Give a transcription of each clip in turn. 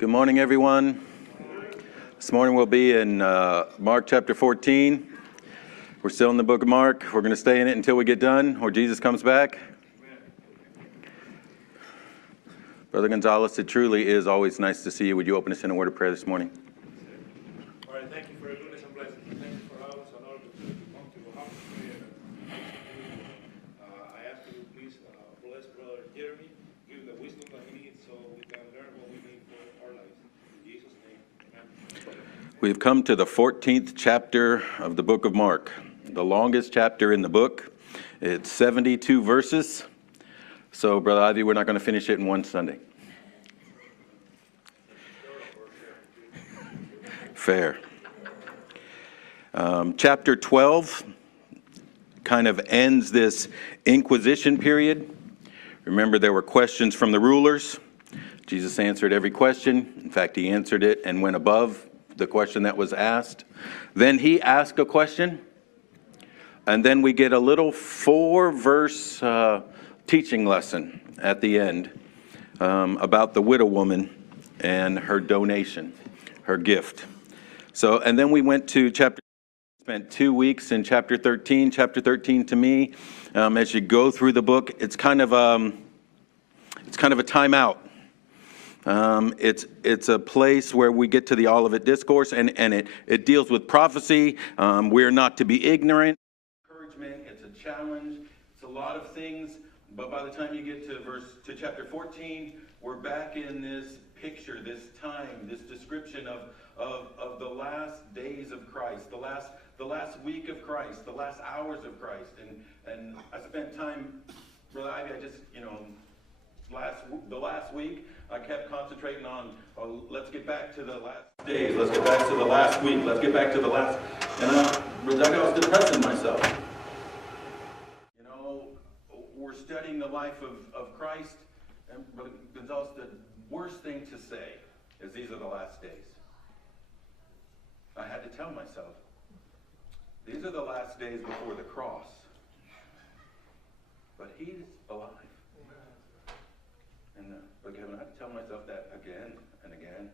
Good morning, everyone. This morning we'll be in Mark chapter 14. We're still in the book of Mark. We're going to stay in it until we get done or Jesus comes back. Brother Gonzalez, it truly is always nice to see you. Would you open us in a word of prayer this morning? All right, thank you for your goodness and blessings. Thank you for allowing us an honor to come to your house today. I ask you to please bless Brother Jeremy, give him the wisdom that he needs so we can learn what we need for our lives. In Jesus' name, amen. We've come to the 14th chapter of the book of Mark, the longest chapter in the book. It's 72 verses. So, Brother Ivy, we're not going to finish it in one Sunday. Fair. Chapter 12 kind of ends this Inquisition period. Remember, there were questions from the rulers. Jesus answered every question. In fact, he answered it and went above the question that was asked. Then he asked a question. And then we get a little 4-verse teaching lesson at the end about the widow woman and her donation, her gift. So, and then we went to spent 2 weeks in chapter 13. Chapter 13 to me, as you go through the book, it's kind of a timeout. It's a place where we get to the Olivet Discourse, and it deals with prophecy. We're not to be ignorant. Encouragement, it's a challenge, it's a lot of things. But by the time you get to chapter 14, we're back in this picture, this time, this description of the last days of Christ, the last week of Christ, the last hours of Christ. And I spent time, Brother Ivy, the last week, I kept concentrating on, let's get back to the last days, let's get back to the last week, let's get back to the last, and I was depressing myself. We're studying the life of Christ, and Brother Gonzalez, the worst thing to say is these are the last days. I had to tell myself, these are the last days before the cross. But he's alive. And but Kevin, I had to tell myself that again and again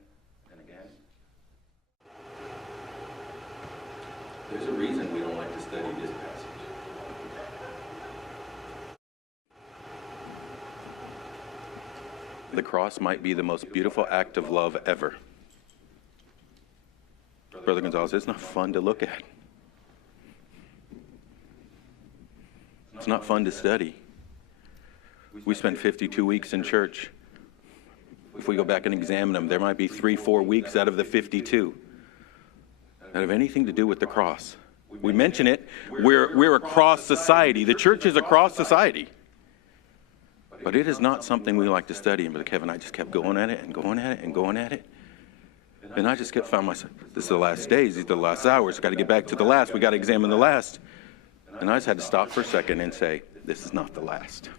and again. There's a reason we don't like to study this passage. The cross might be the most beautiful act of love ever. Brother Gonzalez, it's not fun to look at. It's not fun to study. We spent 52 weeks in church. If we go back and examine them, there might be 3-4 weeks out of the 52 that have anything to do with the cross. We mention it. We're a cross society. The church is a cross society. But it is not something we like to study. And Brother Kevin, I just kept going at it and going at it and going at it. And I just kept found myself, this is the last days, these are the last hours. We've got to get back to the last. We've got to examine the last. And I just had to stop for a second and say, this is not the last.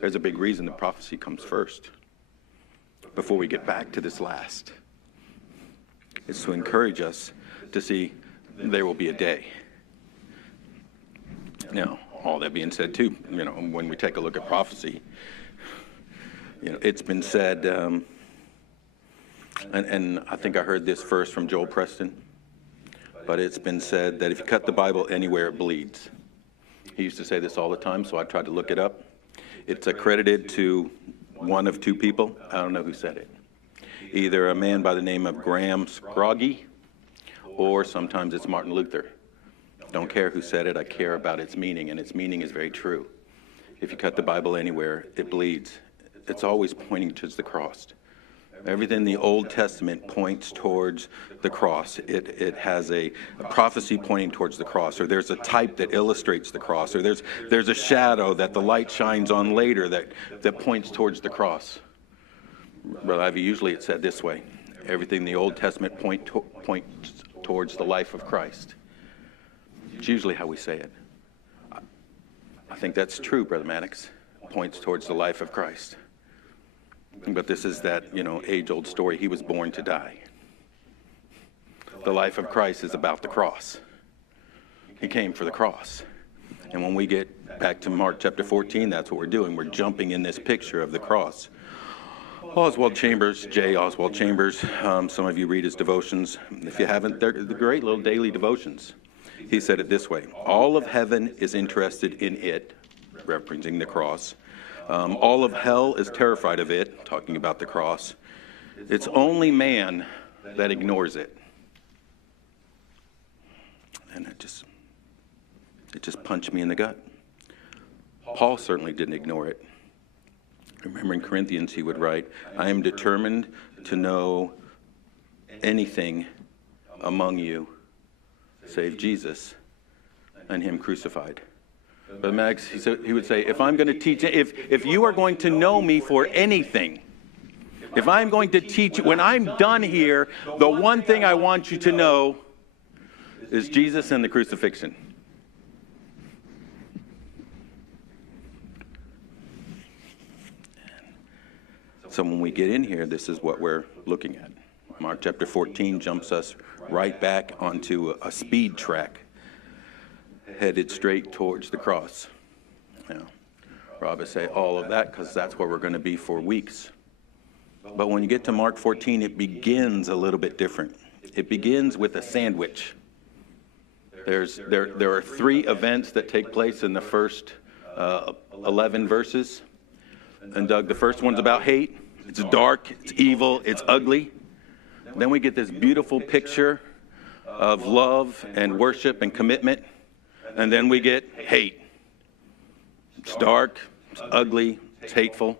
There's a big reason the prophecy comes first before we get back to this last. It's to encourage us to see there will be a day. Now, all that being said, too, when we take a look at prophecy, it's been said, and I think I heard this first from Joel Preston, but it's been said that if you cut the Bible anywhere, it bleeds. He used to say this all the time, so I tried to look it up. It's accredited to one of two people. I don't know who said it. Either a man by the name of Graham Scroggie, or sometimes it's Martin Luther. Don't care who said it, I care about its meaning, and its meaning is very true. If you cut the Bible anywhere, it bleeds. It's always pointing towards the cross. Everything in the Old Testament points towards the cross. It has a prophecy pointing towards the cross, or there's a type that illustrates the cross, or there's a shadow that the light shines on later that points towards the cross. Brother Ivy, usually it's said this way. Everything in the Old Testament points towards the life of Christ. It's usually how we say it. I think that's true, Brother Maddox. Points towards the life of Christ. But this is that, age-old story. He was born to die. The life of Christ is about the cross. He came for the cross. And when we get back to Mark chapter 14, that's what we're doing. We're jumping in this picture of the cross. Oswald Chambers, J. Oswald Chambers. Some of you read his devotions. If you haven't, they're the great little daily devotions. He said it this way: all of heaven is interested in it, referencing the cross. All of hell is terrified of it, talking about the cross. It's only man that ignores it. And it just punched me in the gut. Paul certainly didn't ignore it. Remember in Corinthians he would write, I am determined to know anything among you save Jesus and him crucified. Brother Max, he would say, if I'm going to teach, if you are going to know me for anything, if I'm going to teach you, when I'm done here, the one thing I want you to know is Jesus and the crucifixion. So when we get in here, this is what we're looking at. Mark chapter 14 jumps us right back onto a speed track, headed straight towards the cross. Now, Rob would say all of that because that's where we're going to be for weeks. But when you get to Mark 14, it begins a little bit different. It begins with a sandwich. There are 3 events that take place in the first 11 verses. And Doug, the first one's about hate. It's dark, it's evil, it's ugly. Then we get this beautiful picture of love and worship and commitment. And then we get hate. It's dark, it's ugly, it's hateful.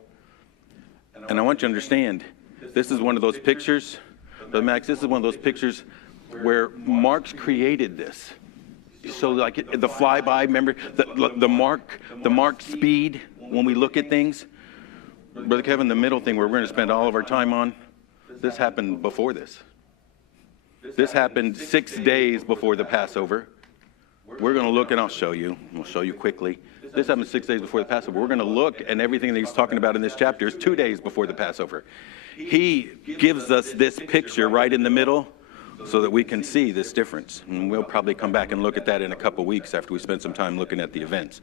And I want you to understand, this is one of those pictures, Brother Max, this is one of those pictures where Mark's created this. So like the flyby, remember the Mark speed when we look at things. Brother Kevin, the middle thing where we're going to spend all of our time on, this happened before this. This happened 6 days before the Passover. We're going to look, and I'll show you. We'll show you quickly. This happened 6 days before the Passover. We're going to look, and everything that he's talking about in this chapter is 2 days before the Passover. He gives us this picture right in the middle so that we can see this difference. And we'll probably come back and look at that in a couple weeks after we spend some time looking at the events.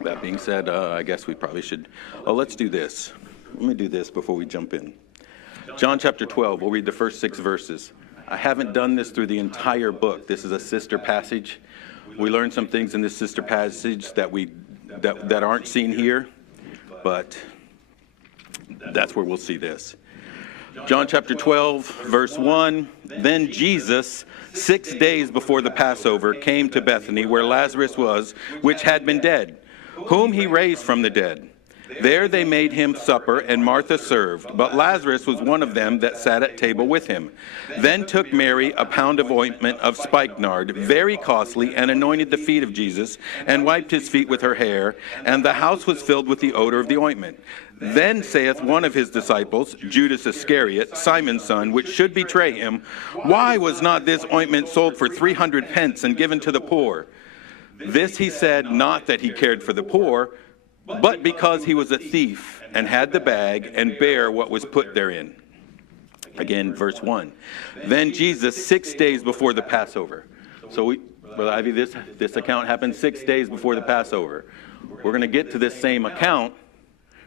That being said, I guess we probably should, let's do this. Let me do this before we jump in. John chapter 12, we'll read the first 6 verses. I haven't done this through the entire book. This is a sister passage. We learn some things in this sister passage that aren't seen here, but that's where we'll see this. John chapter 12, verse 1, then Jesus, 6 days before the Passover, came to Bethany, where Lazarus was, which had been dead, whom he raised from the dead. There they made him supper, and Martha served, but Lazarus was one of them that sat at table with him. Then took Mary a pound of ointment of spikenard, very costly, and anointed the feet of Jesus, and wiped his feet with her hair, and the house was filled with the odor of the ointment. Then saith one of his disciples, Judas Iscariot, Simon's son, which should betray him, why was not this ointment sold for 300 pence and given to the poor? This he said, not that he cared for the poor, but because he was a thief, and had the bag, and bare what was put therein. Again, verse 1. Then Jesus, 6 days before the Passover. So, Brother Ivy, this account happened 6 days before the Passover. We're going to get to this same account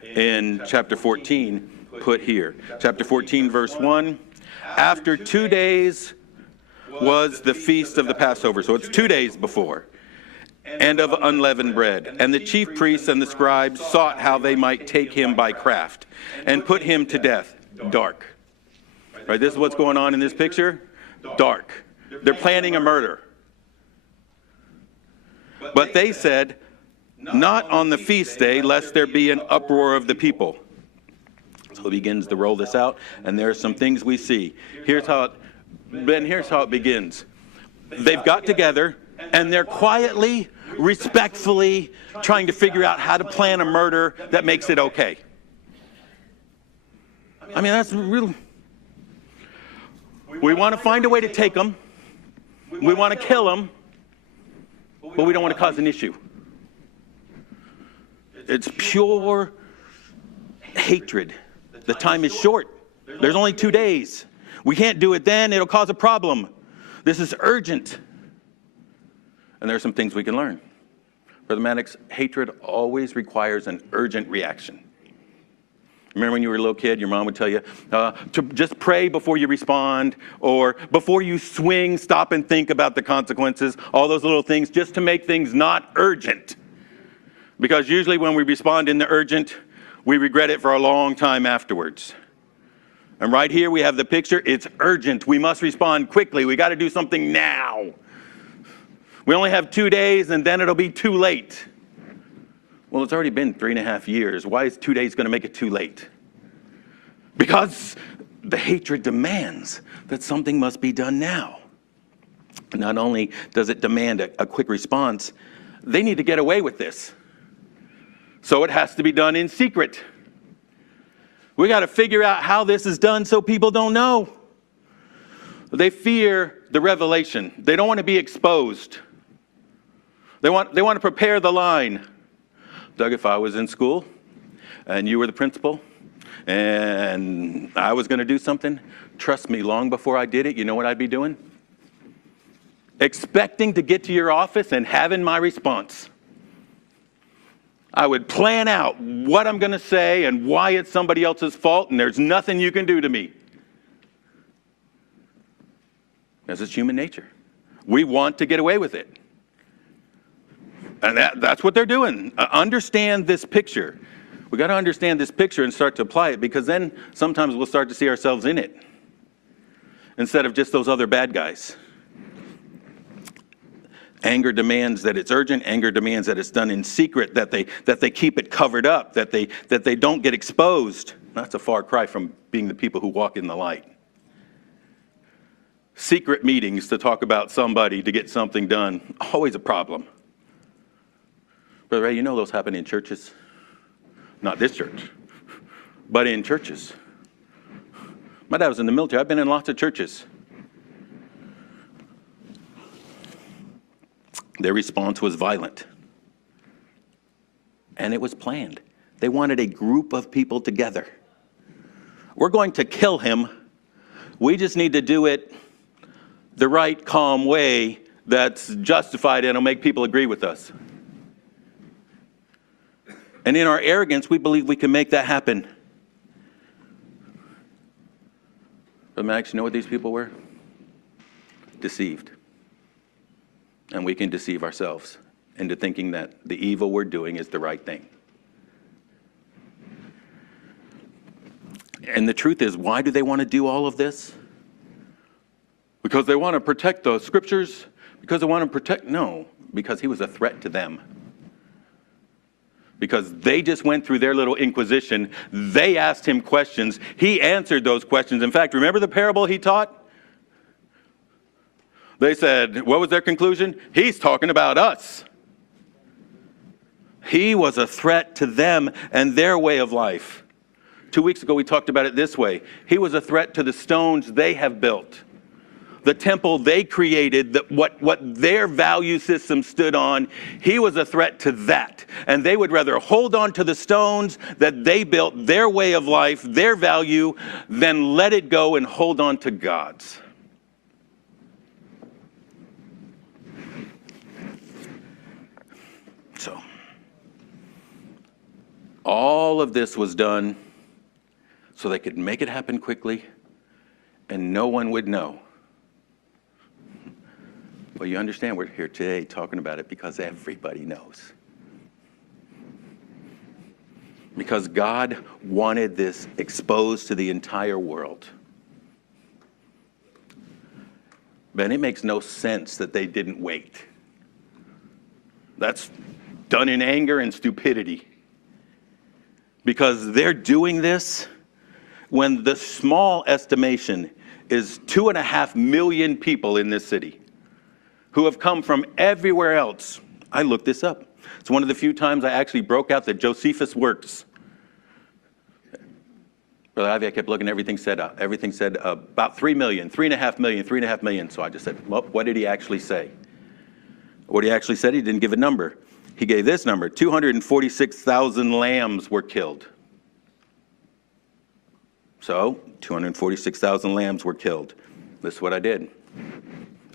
in chapter 14, put here. Chapter 14, verse 1. After 2 days was the feast of the Passover. So it's 2 days before. And of unleavened bread. And the chief priests and the scribes sought how they might take him by craft and put him to death. Dark. Right, this is what's going on in this picture. Dark. They're planning a murder. But they said, not on the feast day, lest there be an uproar of the people. So he begins to roll this out, and there are some things we see. Here's how it begins. They've got together, and they're quietly, respectfully trying to figure out how to plan a murder that makes it okay. I mean, that's real. We want to find a way to take them. We want to kill them, but we don't want to cause an issue. It's pure hatred. The time is short. There's only 2 days. We can't do it then. It'll cause a problem. This is urgent. And there are some things we can learn. Brother Maddox, hatred always requires an urgent reaction. Remember when you were a little kid, your mom would tell you to just pray before you respond, or before you swing, stop and think about the consequences, all those little things, just to make things not urgent. Because usually when we respond in the urgent, we regret it for a long time afterwards. And right here we have the picture. It's urgent. We must respond quickly. We got to do something now. We only have 2 days, and then it'll be too late. Well, it's already been 3.5 years. Why is 2 days going to make it too late? Because the hatred demands that something must be done now. Not only does it demand a quick response, they need to get away with this. So it has to be done in secret. We got to figure out how this is done so people don't know. They fear the revelation. They don't want to be exposed. They want to prepare the line. Doug, if I was in school and you were the principal and I was going to do something, trust me, long before I did it, you know what I'd be doing? Expecting to get to your office and having my response. I would plan out what I'm going to say and why it's somebody else's fault, and there's nothing you can do to me. Because it's human nature. We want to get away with it. And that's what they're doing. Understand this picture. We got to understand this picture and start to apply it, because then sometimes we'll start to see ourselves in it instead of just those other bad guys. Anger demands that it's urgent. Anger demands that it's done in secret, that they keep it covered up, that they don't get exposed. That's a far cry from being the people who walk in the light. Secret meetings to talk about somebody to get something done, always a problem. Brother Ray, you know those happen in churches. Not this church, but in churches. My dad was in the military. I've been in lots of churches. Their response was violent. And it was planned. They wanted a group of people together. We're going to kill him. We just need to do it the right, calm way that's justified and will make people agree with us. And in our arrogance, we believe we can make that happen. But Max, you know what these people were? Deceived. And we can deceive ourselves into thinking that the evil we're doing is the right thing. And the truth is, why do they want to do all of this? Because they want to protect the scriptures? Because they want to protect? No, because he was a threat to them. Because they just went through their little inquisition. They asked him questions. He answered those questions. In fact, remember the parable he taught? They said, what was their conclusion? He's talking about us. He was a threat to them and their way of life. 2 weeks ago, we talked about it this way. He was a threat to the stones they have built. The temple they created, what their value system stood on, he was a threat to that. And they would rather hold on to the stones that they built, their way of life, their value, than let it go and hold on to God's. So, all of this was done so they could make it happen quickly and no one would know. Well, you understand we're here today talking about it because everybody knows. Because God wanted this exposed to the entire world. Man, it makes no sense that they didn't wait. That's done in anger and stupidity. Because they're doing this when the small estimation is 2.5 million people in this city who have come from everywhere else. I looked this up. It's one of the few times I actually broke out the Josephus works. Brother Ivy, I kept looking, everything said about 3 million, 3.5 million, 3.5 million. So I just said, well, what did he actually say? What he actually said, he didn't give a number. He gave this number, 246,000 lambs were killed. So 246,000 lambs were killed. This is what I did.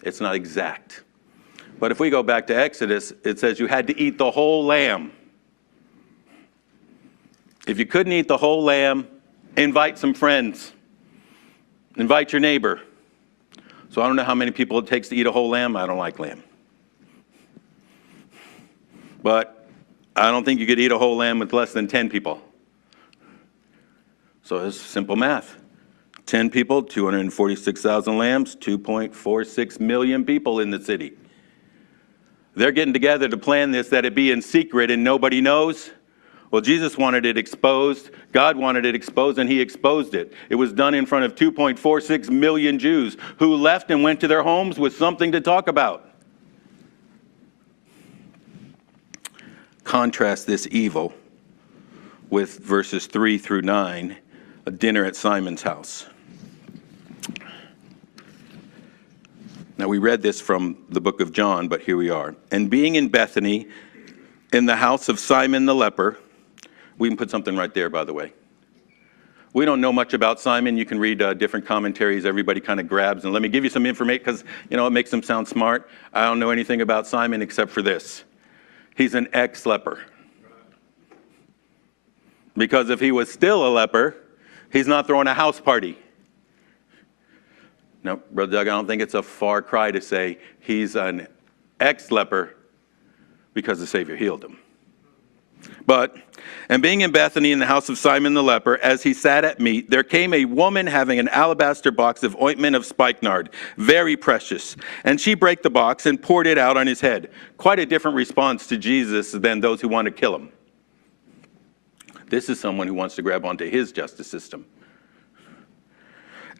It's not exact. But if we go back to Exodus, it says you had to eat the whole lamb. If you couldn't eat the whole lamb, invite some friends. Invite your neighbor. So I don't know how many people it takes to eat a whole lamb. I don't like lamb. But I don't think you could eat a whole lamb with less than 10 people. So it's simple math. 10 people, 246,000 lambs, 2.46 million people in the city. They're getting together to plan this, that it be in secret and nobody knows. Well, Jesus wanted it exposed, God wanted it exposed, and he exposed it. It was done in front of 2.46 million Jews who left and went to their homes with something to talk about. Contrast this evil with verses 3 through 9, a dinner at Simon's house. Now, we read this from the book of John, but here we are. And being in Bethany, in the house of Simon the leper, we can put something right there, by the way. We don't know much about Simon. You can read different commentaries. Everybody kind of grabs. And let me give you some information because, it makes them sound smart. I don't know anything about Simon except for this. He's an ex-leper. Because if he was still a leper, he's not throwing a house party. No, Brother Doug, I don't think it's a far cry to say he's an ex-leper because the Savior healed him. But, and being in Bethany in the house of Simon the leper, as he sat at meat, there came a woman having an alabaster box of ointment of spikenard, very precious. And she brake the box and poured it out on his head. Quite a different response to Jesus than those who want to kill him. This is someone who wants to grab onto his justice system.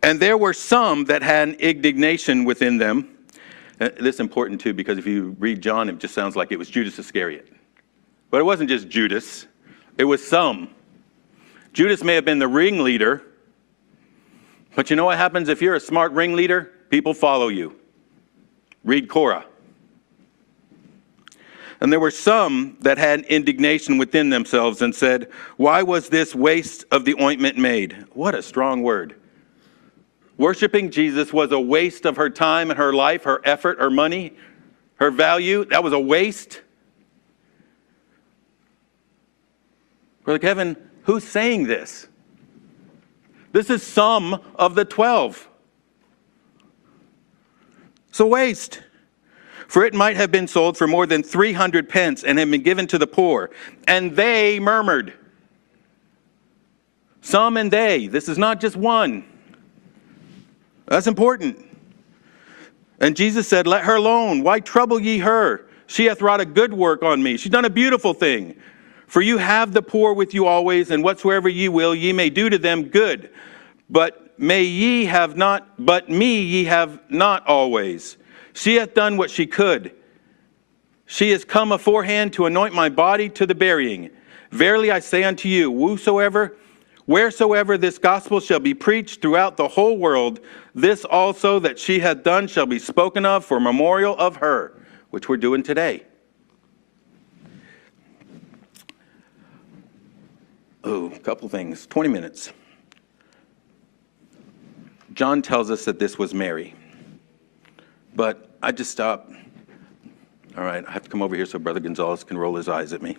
And there were some that had an indignation within them. This is important too, because if you read John, it just sounds like it was Judas Iscariot. But it wasn't just Judas. It was some. Judas may have been the ringleader. But you know what happens if you're a smart ringleader? People follow you. Read Korah. And there were some that had indignation within themselves and said, why was this waste of the ointment made? What a strong word. Worshiping Jesus was a waste of her time and her life, her effort, her money, her value. That was a waste. Brother Kevin, who's saying this? This is some of the 12. It's a waste. For it might have been sold for more than 300 pence and have been given to the poor. And they murmured. Some and they. This is not just one. That's important. And Jesus said, let her alone. Why trouble ye her? She hath wrought a good work on me. She's done a beautiful thing. For you have the poor with you always, and whatsoever ye will, ye may do to them good. But me ye have not always. She hath done what she could. She is come aforehand to anoint my body to the burying. Verily I say unto you, wheresoever this gospel shall be preached throughout the whole world, this also that she hath done shall be spoken of for memorial of her, which we're doing today. Oh, a couple things. 20 minutes. John tells us that this was Mary. But I just stopped. All right, I have to come over here so Brother Gonzalez can roll his eyes at me.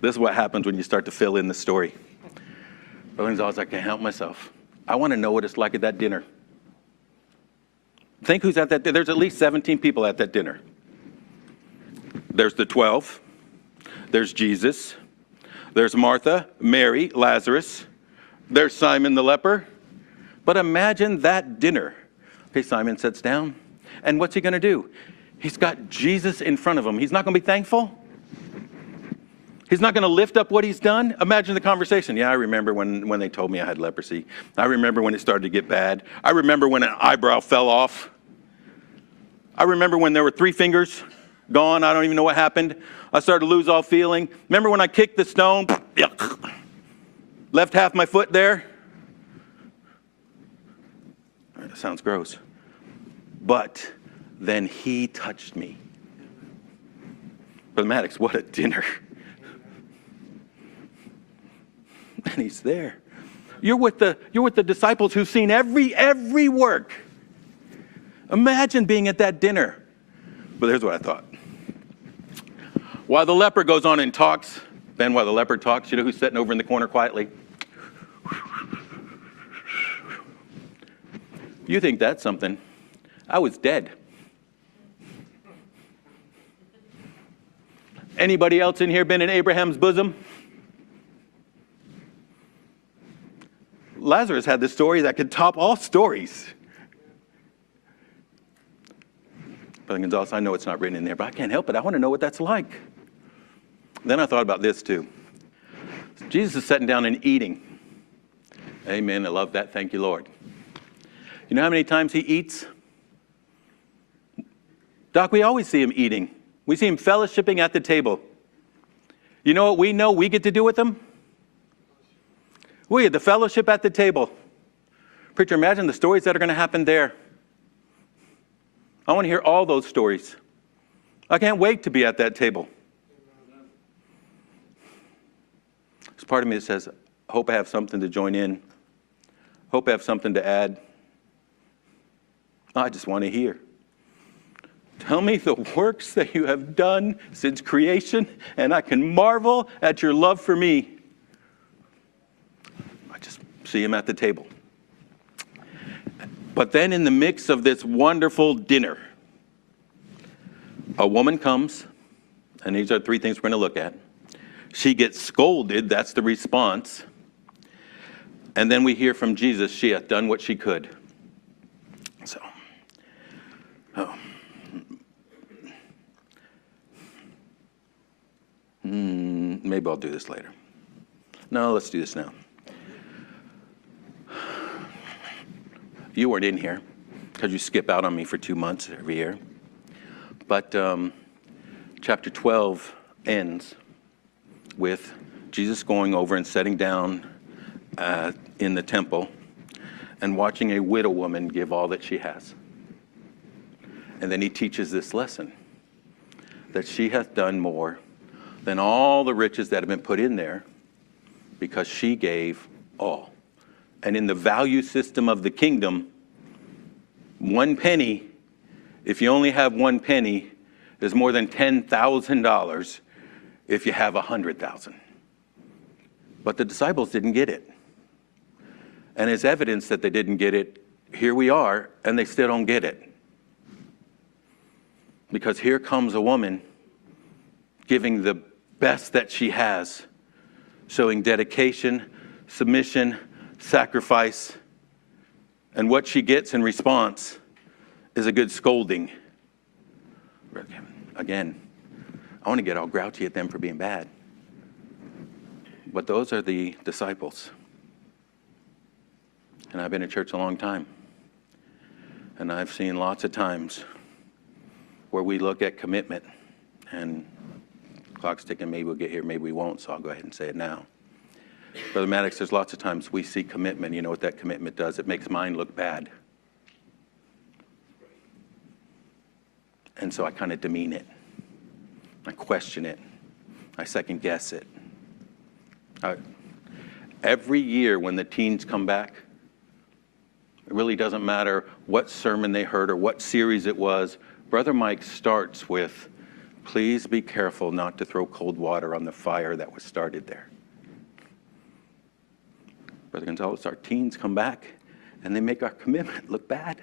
This is what happens when you start to fill in the story. Brother Gonzalez, I can't help myself. I want to know what it's like at that dinner. Think who's at that dinner. There's at least 17 people at that dinner. There's the 12. There's Jesus. There's Martha, Mary, Lazarus. There's Simon the leper. But imagine that dinner. Okay, Simon sits down. And what's he going to do? He's got Jesus in front of him. He's not going to be thankful. He's not going to lift up what he's done. Imagine the conversation. Yeah, I remember when they told me I had leprosy. I remember when it started to get bad. I remember when an eyebrow fell off. I remember when there were 3 fingers gone. I don't even know what happened. I started to lose all feeling. Remember when I kicked the stone? Left half my foot there. That sounds gross. But then he touched me. Brother Maddox, what a dinner. And he's there. You're with the disciples who've seen every work. Imagine being at that dinner. But here's what I thought. While the leper goes on and talks Then while the leper talks, you know who's sitting over in the corner quietly? You think that's something? I was dead. Anybody else in here been in Abraham's bosom? Lazarus had the story that could top all stories. Brother Gonzalez, I know it's not written in there, but I can't help it. I want to know what that's like. Then I thought about this too. Jesus is sitting down and eating. Amen. I love that. Thank you, Lord. You know how many times he eats? Doc, we always see him eating. We see him fellowshipping at the table. You know what we know we get to do with him? We get the fellowship at the table. Preacher, imagine the stories that are going to happen there. I want to hear all those stories. I can't wait to be at that table. There's part of me that says, I hope I have something to join in. Hope I have something to add. I just want to hear. Tell me the works that you have done since creation, and I can marvel at your love for me. I just see him at the table. But then in the mix of this wonderful dinner, a woman comes, and these are three things we're going to look at. She gets scolded, that's the response. And then we hear from Jesus, she hath done what she could. So, maybe I'll do this later. No, let's do this now. You weren't in here because you skip out on me for 2 months every year. But chapter 12 ends with Jesus going over and sitting down in the temple and watching a widow woman give all that she has. And then he teaches this lesson, that she hath done more than all the riches that have been put in there because she gave all. And in the value system of the kingdom, 1 penny, if you only have 1 penny, is more than $10,000 if you have 100,000. But the disciples didn't get it. And as evidence that they didn't get it, here we are, and they still don't get it. Because here comes a woman giving the best that she has, showing dedication, submission, sacrifice, and what she gets in response is a good scolding. Again, I want to get all grouchy at them for being bad. But those are the disciples. And I've been in church a long time. And I've seen lots of times where we look at commitment, and clock's ticking, maybe we'll get here, maybe we won't, so I'll go ahead and say it now. Brother Maddox, there's lots of times we see commitment. You know what that commitment does? It makes mine look bad. And so I kind of demean it. I question it. I second guess it. Every year when the teens come back, it really doesn't matter what sermon they heard or what series it was, Brother Mike starts with, please be careful not to throw cold water on the fire that was started there. Brother Gonzalez, our teens come back and they make our commitment look bad.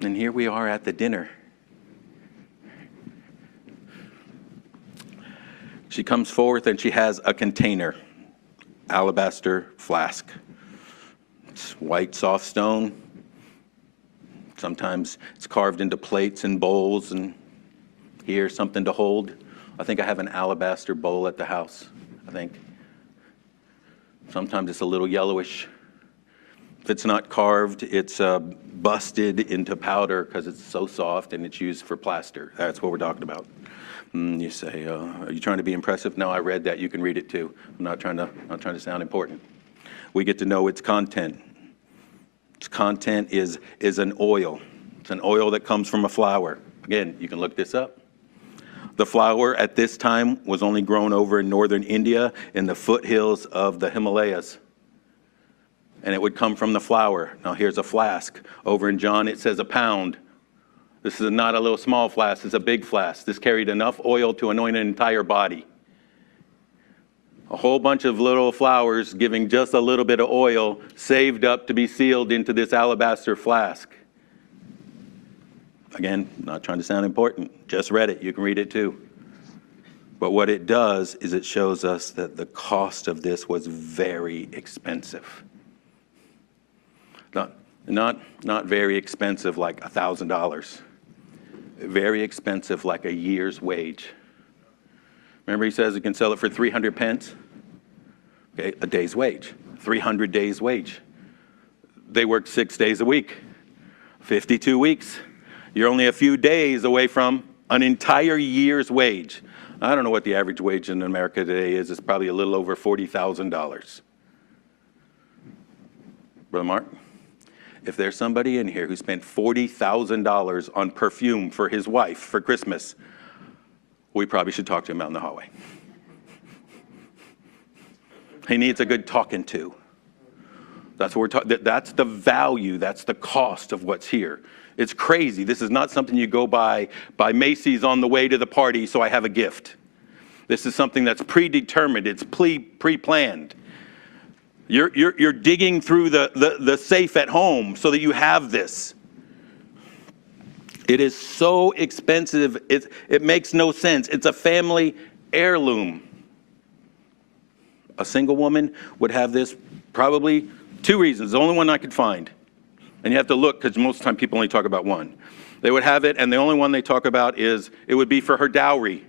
And here we are at the dinner. She comes forth and she has a container, alabaster flask. It's white soft stone. Sometimes it's carved into plates and bowls, and here something to hold. I think I have an alabaster bowl at the house, I think. Sometimes it's a little yellowish. If it's not carved, it's busted into powder because it's so soft and it's used for plaster. That's what we're talking about. You say, are you trying to be impressive? No, I read that. You can read it too. I'm not trying to sound important. We get to know its content. Its content is an oil. It's an oil that comes from a flower. Again, you can look this up. The flower at this time was only grown over in northern India in the foothills of the Himalayas. And it would come from the flower. Now here's a flask. Over in John it says a pound. This is not a little small flask, it's a big flask. This carried enough oil to anoint an entire body. A whole bunch of little flowers giving just a little bit of oil saved up to be sealed into this alabaster flask. Again, not trying to sound important, just read it, you can read it too. But what it does is it shows us that the cost of this was very expensive. Not very expensive like $1,000. Very expensive like a year's wage. Remember he says you can sell it for 300 pence? Okay, a day's wage, 300 days' wage. They work 6 days a week, 52 weeks. You're only a few days away from an entire year's wage. I don't know what the average wage in America today is. It's probably a little over $40,000. Brother Mark, if there's somebody in here who spent $40,000 on perfume for his wife for Christmas, we probably should talk to him out in the hallway. He needs a good talking to. That's what we're talking. That's the value. That's the cost of what's here. It's crazy. This is not something you go by Macy's on the way to the party, so I have a gift. This is something that's predetermined. It's pre-planned. You're digging through the safe at home so that you have this. It is so expensive, it makes no sense. It's a family heirloom. A single woman would have this probably 2 reasons, the only one I could find. And you have to look because most of the time people only talk about one. They would have it, and the only one they talk about is it would be for her dowry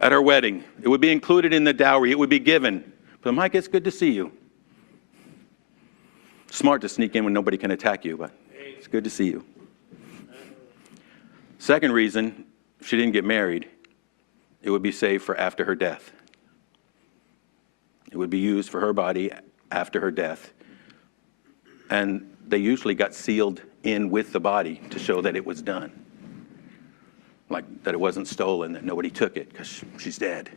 at her wedding. It would be included in the dowry. It would be given. But Mike, it's good to see you. Smart to sneak in when nobody can attack you, but it's good to see you. Second reason, if she didn't get married, it would be saved for after her death. It would be used for her body after her death. And they usually got sealed in with the body to show that it was done. Like that it wasn't stolen, that nobody took it because she's dead.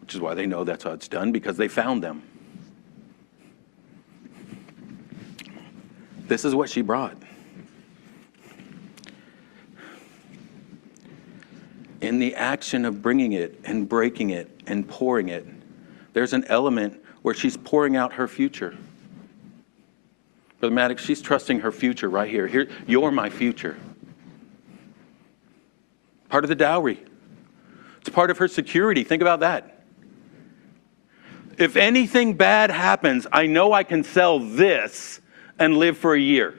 Which is why they know that's how it's done, because they found them. This is what she brought. In the action of bringing it and breaking it and pouring it, there's an element where she's pouring out her future. Brother Maddox, she's trusting her future right here. Here, you're my future. Part of the dowry. It's part of her security. Think about that. If anything bad happens, I know I can sell this and live for a year.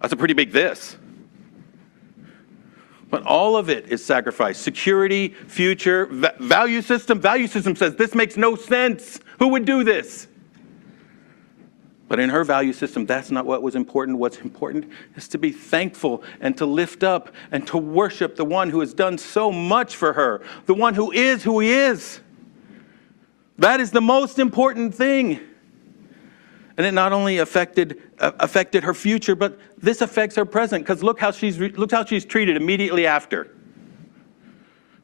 That's a pretty big this. But all of it is sacrifice. Security, future, value system. Value system says this makes no sense. Who would do this? But in her value system, that's not what was important. What's important is to be thankful and to lift up and to worship the one who has done so much for her, the one who is who he is. That is the most important thing. And it not only affected her future, but this affects her present. Because look how she's treated immediately after.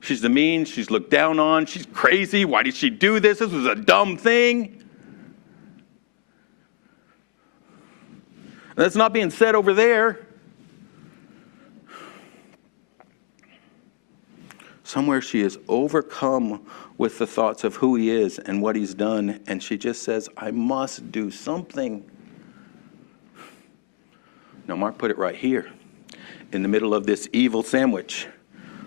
She's demeaned. She's looked down on. She's crazy. Why did she do this? This was a dumb thing. And that's not being said over there. Somewhere she is overcome with the thoughts of who he is and what he's done, and she just says, I must do something. Now, Mark put it right here, in the middle of this evil sandwich.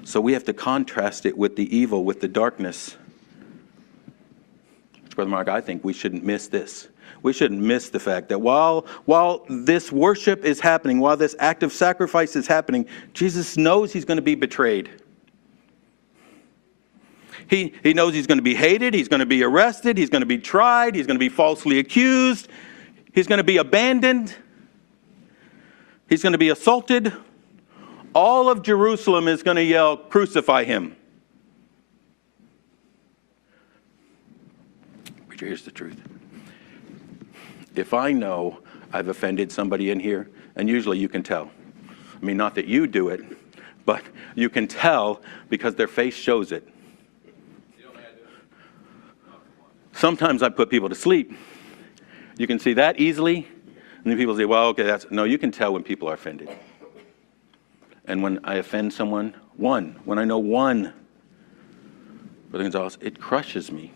So we have to contrast it with the evil, with the darkness. Brother Mark, I think we shouldn't miss this. We shouldn't miss the fact that while this worship is happening, while this act of sacrifice is happening, Jesus knows he's going to be betrayed. He knows he's going to be hated, he's going to be arrested, he's going to be tried, he's going to be falsely accused, he's going to be abandoned, he's going to be assaulted. All of Jerusalem is going to yell, crucify him. Preacher, here's the truth. If I know I've offended somebody in here, and usually you can tell. I mean, not that you do it, but you can tell because their face shows it. Sometimes I put people to sleep. You can see that easily. And then people say, well, okay, no, you can tell when people are offended. And when I offend someone, when I know one, Brother Gonzalez, it crushes me.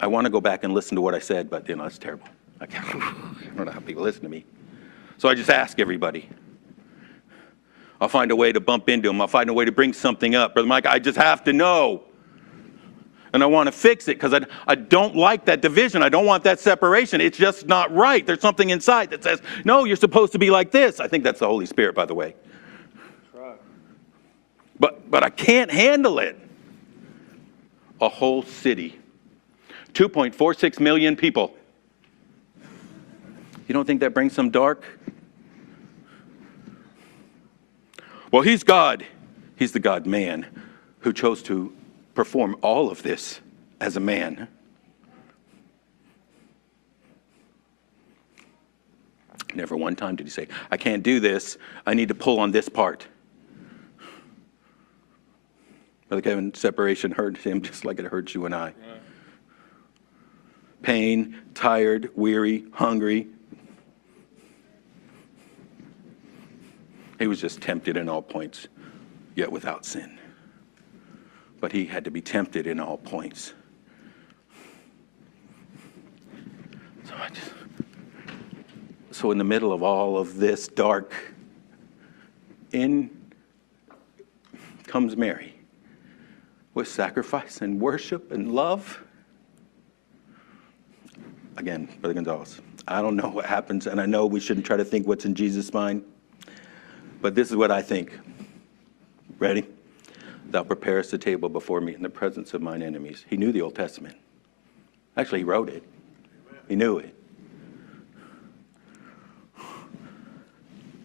I want to go back and listen to what I said, but, it's terrible. I don't know how people listen to me. So I just ask everybody. I'll find a way to bump into them. I'll find a way to bring something up. Brother Mike, I just have to know. And I want to fix it because I don't like that division. I don't want that separation. It's just not right. There's something inside that says, no, you're supposed to be like this. I think that's the Holy Spirit, by the way. Right. But I can't handle it. A whole city. 2.46 million people. You don't think that brings some dark? Well, he's God. He's the God-man who chose to perform all of this as a man. Never one time did he say, I can't do this. I need to pull on this part. Brother Kevin, separation hurts him just like it hurts you and I. Right. Pain, tired, weary, hungry. He was just tempted in all points, yet without sin. But he had to be tempted in all points. So in the middle of all of this dark, in comes Mary with sacrifice and worship and love. Again, Brother Gonzalez, I don't know what happens, and I know we shouldn't try to think what's in Jesus' mind, but this is what I think. Ready? Thou preparest a table before me in the presence of mine enemies. He knew the Old Testament. Actually, he wrote it. He knew it.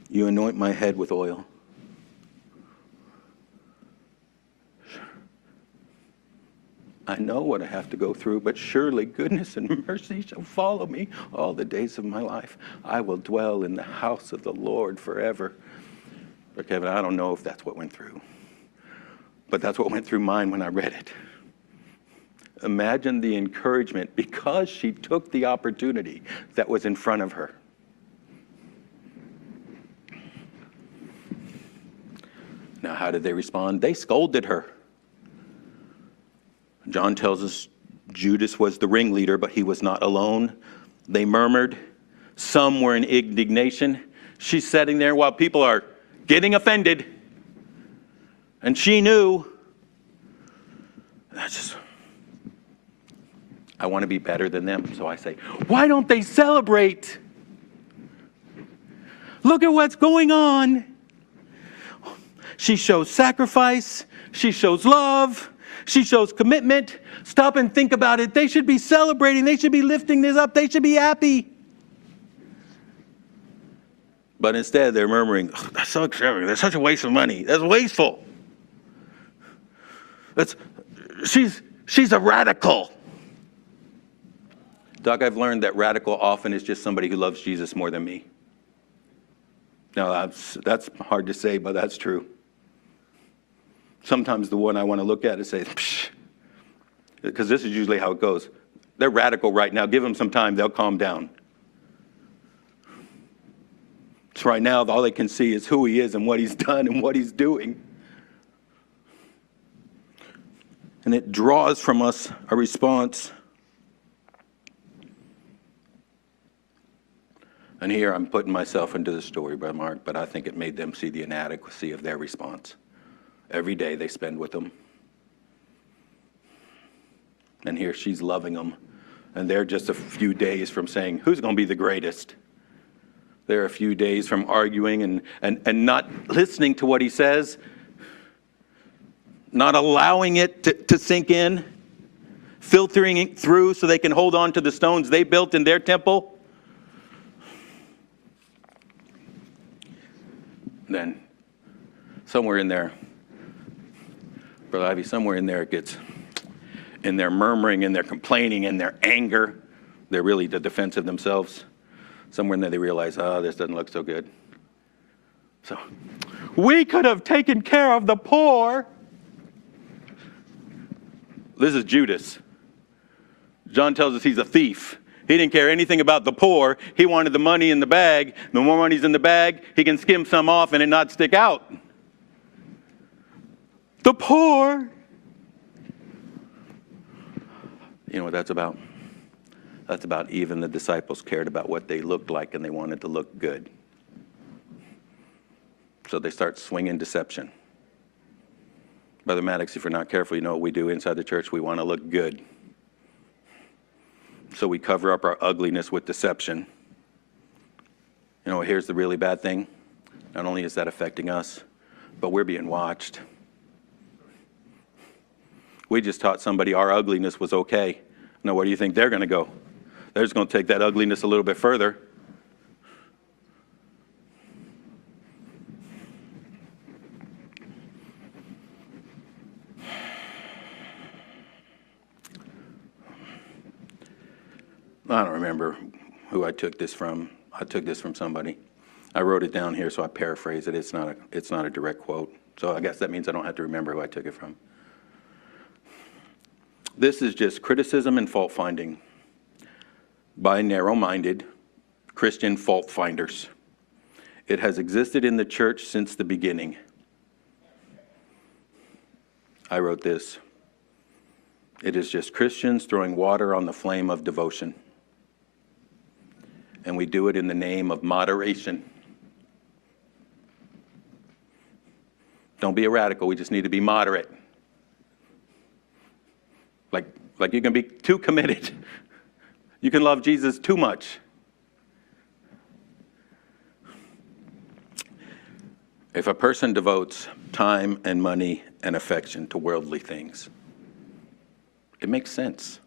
You anoint my head with oil. I know what I have to go through, but surely goodness and mercy shall follow me all the days of my life. I will dwell in the house of the Lord forever. But Kevin, I don't know if that's what went through. But that's what went through mine when I read it. Imagine the encouragement because she took the opportunity that was in front of her. Now, how did they respond? They scolded her. John tells us Judas was the ringleader, but he was not alone. They murmured. Some were in indignation. She's sitting there while people are getting offended. And she knew. I want to be better than them. So I say, why don't they celebrate? Look at what's going on. She shows sacrifice. She shows love. She shows commitment. Stop and think about it. They should be celebrating. They should be lifting this up. They should be happy. But instead, they're murmuring, oh, that's so extravagant. That's such a waste of money. That's wasteful. She's a radical. Doc, I've learned that radical often is just somebody who loves Jesus more than me. Now, that's hard to say, but that's true. Sometimes the one I want to look at is say, psh, because this is usually how it goes. They're radical right now. Give them some time. They'll calm down. So right now, all they can see is who he is and what he's done and what he's doing. And it draws from us a response. And here I'm putting myself into the story, Brother Mark, but I think it made them see the inadequacy of their response. Every day they spend with them. And here she's loving them. And they're just a few days from saying, who's going to be the greatest? They're a few days from arguing and not listening to what he says, not allowing it to sink in, filtering it through so they can hold on to the stones they built in their temple. Then, somewhere in there, Brother Ivy, somewhere in there it gets, in their murmuring, in their complaining, in their anger, they're really the defense of themselves. Somewhere in there they realize, this doesn't look so good. So, we could have taken care of the poor. This is Judas. John tells us he's a thief. He didn't care anything about the poor. He wanted the money in the bag. The more money's in the bag, he can skim some off and it not stick out. The poor. You know what that's about? That's about even the disciples cared about what they looked like and they wanted to look good. So they start swinging deception. Brother Maddox, if you're not careful, you know what we do inside the church? We want to look good. So we cover up our ugliness with deception. You know, here's the really bad thing. Not only is that affecting us, but we're being watched. We just taught somebody our ugliness was okay. Now, where do you think they're going to go? They're just going to take that ugliness a little bit further. I don't remember who I took this from. I took this from somebody. I wrote it down here, so I paraphrase it. It's not a direct quote. So I guess that means I don't have to remember who I took it from. This is just criticism and fault finding by narrow-minded Christian fault finders. It has existed in the church since the beginning. I wrote this. It is just Christians throwing water on the flame of devotion. And we do it in the name of moderation. Don't be a radical. We just need to be moderate. Like you can be too committed. You can love Jesus too much. If a person devotes time and money and affection to worldly things, it makes sense.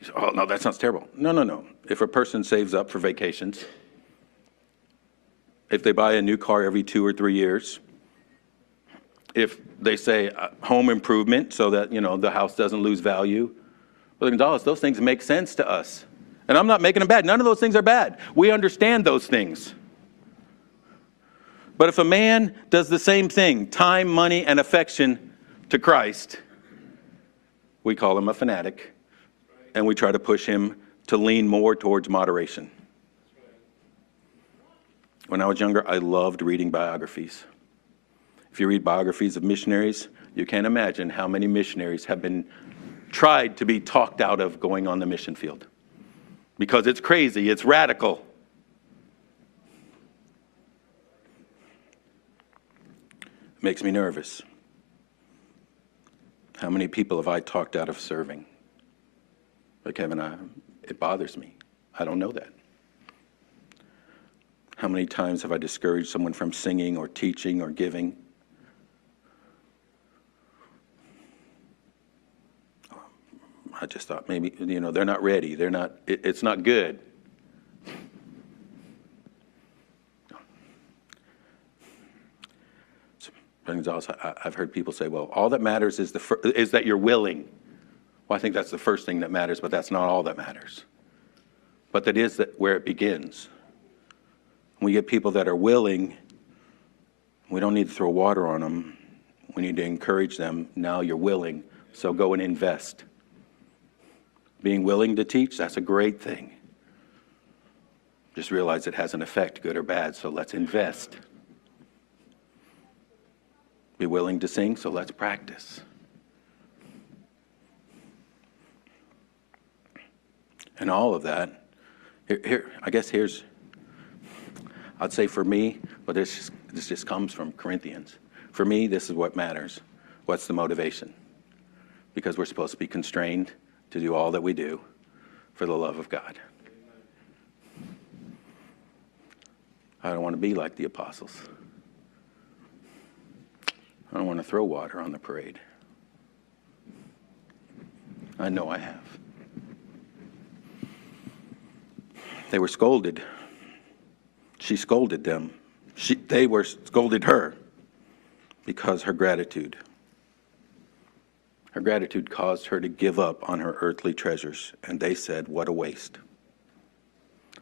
You say, oh, no, that sounds terrible. No. If a person saves up for vacations, if they buy a new car every 2 or 3 years, if they say home improvement so that, the house doesn't lose value, Brother Gonzalez, those things make sense to us. And I'm not making them bad. None of those things are bad. We understand those things. But if a man does the same thing, time, money, and affection to Christ, we call him a fanatic, and we try to push him to lean more towards moderation. When I was younger, I loved reading biographies. If you read biographies of missionaries, you can't imagine how many missionaries have been tried to be talked out of going on the mission field. Because it's crazy, it's radical. It makes me nervous. How many people have I talked out of serving? But Kevin, it bothers me. I don't know that. How many times have I discouraged someone from singing or teaching or giving? I just thought maybe, they're not ready. It's not good. I've heard people say, well, all that matters is that you're willing. Well, I think that's the first thing that matters, but that's not all that matters. But that is where it begins. We get people that are willing. We don't need to throw water on them. We need to encourage them. Now you're willing, so go and invest. Being willing to teach, that's a great thing. Just realize it has an effect, good or bad, so let's invest. Be willing to sing, so let's practice. And all of that, I'd say for me, but this just comes from Corinthians. For me, this is what matters. What's the motivation? Because we're supposed to be constrained to do all that we do for the love of God. I don't want to be like the apostles. I don't want to throw water on the parade. I know I have. They were scolded. She scolded them. They scolded her because her gratitude. Her gratitude caused her to give up on her earthly treasures, and they said, what a waste.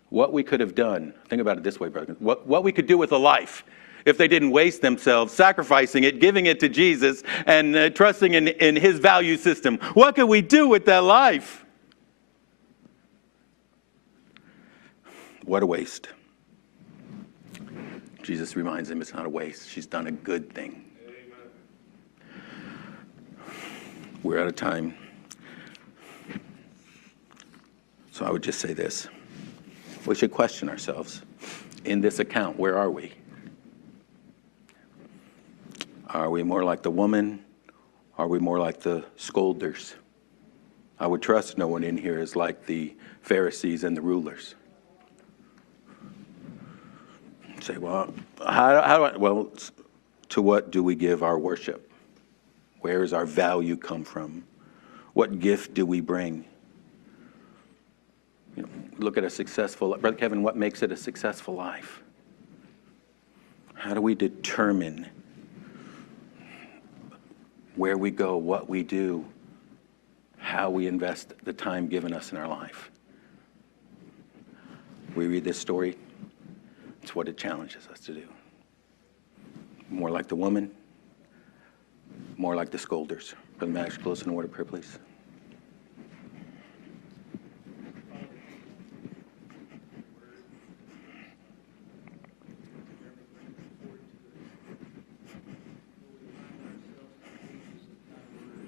What we could have done, think about it this way, brother, what we could do with a life if they didn't waste themselves, sacrificing it, giving it to Jesus, and trusting in his value system. What could we do with that life? What a waste. Jesus reminds him it's not a waste. She's done a good thing. We're out of time. So I would just say this. We should question ourselves. In this account, where are we? Are we more like the woman? Are we more like the scolders? I would trust no one in here is like the Pharisees and the rulers. Say, well, how do I, well, to what do we give our worship? Where does our value come from? What gift do we bring? You know, look at a successful, Brother Kevin, what makes it a successful life? How do we determine where we go, what we do, how we invest the time given us in our life? We read this story, it's what it challenges us to do. More like the woman, more like the scolders. Brother Maddox, close in a word of prayer, please.